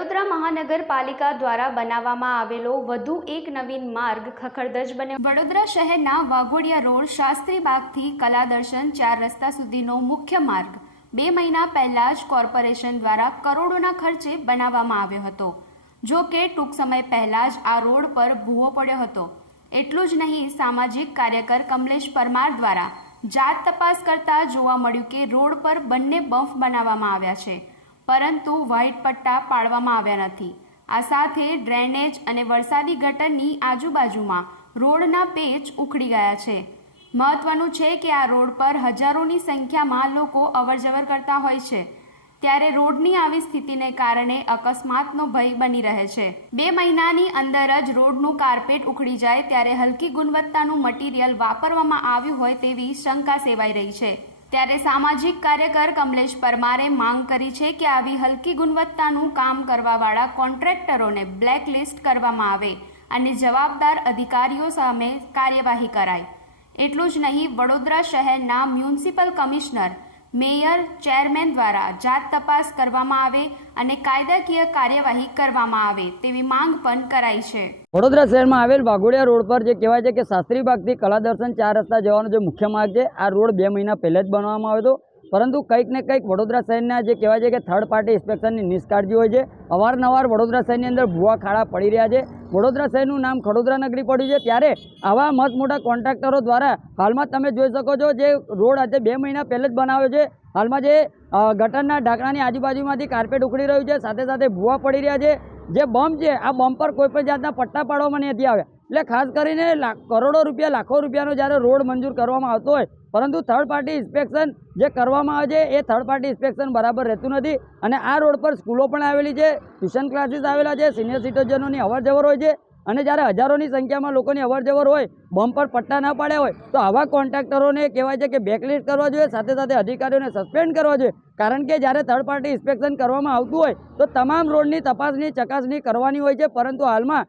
વડોદરા મહાનગરપાલિકા દ્વારા બનાવવામાં આવેલો વધુ એક નવીન માર્ગ ખખડધજ બન્યો. વડોદરા શહેરના વાઘોડિયા રોડ શાસ્ત્રી બાગથી કલાદર્શન ચાર રસ્તા સુધીનો મુખ્ય માર્ગ બે મહિના પહેલા જ કોર્પોરેશન દ્વારા કરોડોના ખર્ચે બનાવવામાં આવ્યો હતો. જો કે ટૂંક સમય પહેલા જ આ રોડ પર ભૂવો પડ્યો હતો. એટલું જ નહીં, સામાજિક કાર્યકર કમલેશ પરમાર દ્વારા જાત તપાસ કરતા જોવા મળ્યું કે રોડ પર બંને બમ્ફ બનાવવામાં આવ્યા છે. પરંતુ વ્હાઇટ પટ્ટા પાડવામાં આવ્યા નથી. આ સાથે ડ્રેનેજ અને વરસાદી ગટરની આજુબાજુમાં રોડના પેચ ઉખડી ગયા છે. મહત્વનું છે કે આ રોડ પર હજારોની સંખ્યામાં લોકો અવરજવર કરતા હોય છે. ત્યારે રોડની આવી સ્થિતિને કારણે અકસ્માતનો ભય બની રહે છે. બે મહિનાની અંદર જ રોડનું કાર્પેટ ઉખડી જાય ત્યારે હલકી ગુણવત્તાનું મટીરિયલ વાપરવામાં આવ્યું હોય તેવી શંકા સેવાઈ રહી છે. ત્યારે સામાજિક કાર્યકર કમલેશ પરમારે માંગ કરી છે કે આવી હલકી ગુણવત્તાનું કામ કરવાવાળા કોન્ટ્રાક્ટરોને બ્લેકલિસ્ટ કરવામાં આવે અને જવાબદાર અધિકારીઓ સામે કાર્યવાહી કરાય. એટલું જ નહીં, વડોદરા શહેરના મ્યુનિસિપલ કમિશનર મેયર, ચેરમેન દ્વારા જાત તપાસ કરવામાં આવે અને કાયદાકીય કાર્યવાહી કરવામાં આવે તેવી માંગ પણ કરાઈ છે. વડોદરા શહેરમાં આવેલ વાઘોડિયા રોડ પર જે કહેવાય છે કે શાસ્ત્રી બાગથી કલાદર્શન ચાર રસ્તા જવાનો જે મુખ્ય માર્ગ છે, આ રોડ બે મહિના પહેલાં જ બનાવવામાં આવ્યો હતો. પરંતુ કંઈક ને કંઈક વડોદરા શહેરના જે કહેવાય છે કે થર્ડ પાર્ટી ઇન્સ્પેક્શનની નિષ્કાળજી હોય છે. અવારનવાર વડોદરા શહેરની અંદર ભૂવા ખાડા પડી રહ્યા છે. વડોદરા શહેરનું નામ ખડોદરા નગરી પડ્યું છે. ત્યારે આવા મત મોટા કોન્ટ્રાક્ટરો દ્વારા હાલમાં તમે જોઈ શકો છો જે રોડ આજે બે મહિના પહેલાં જ બનાવ્યો છે. હાલમાં જે ગટરના ઢાંકણાની આજુબાજુમાંથી કાર્પેટ ઉખડી રહ્યું છે. સાથે સાથે ભૂવા પડી રહ્યા છે. જે બમ્પ છે, આ બમ્પ પર કોઈ પણ જાતના પટ્ટા પાડવામાં નથી આવ્યા. એટલે ખાસ કરીને કરોડો રૂપિયા, લાખો રૂપિયાનો જ્યારે રોડ મંજૂર કરવામાં આવતો હોય, પરંતુ થર્ડ પાર્ટી ઇન્સ્પેક્શન જે કરવામાં આવે છે, એ થર્ડ પાર્ટી ઇન્સ્પેક્શન બરાબર રહેતું નથી. અને આ રોડ પર સ્કૂલો પણ આવેલી છે ટ્યુશન ક્લાસીસ આવેલા છે સિનિયર સિટીઝનોની અવરજવર હોય છે. અને જ્યારે હજારોની સંખ્યામાં લોકોની અવરજવર હોય બમ્પ પર પટ્ટા ના પાડ્યા હોય, તો આવા કોન્ટ્રાક્ટરોને કહેવાય છે કે બેકલિસ્ટ કરવા જોઈએ, સાથે સાથે અધિકારીઓને સસ્પેન્ડ કરવા જોઈએ. કારણ કે જ્યારે થર્ડ પાર્ટી ઇન્સ્પેક્શન કરવામાં આવતું હોય, તો તમામ રોડની તપાસની, ચકાસણી કરવાની હોય છે, પરંતુ હાલમાં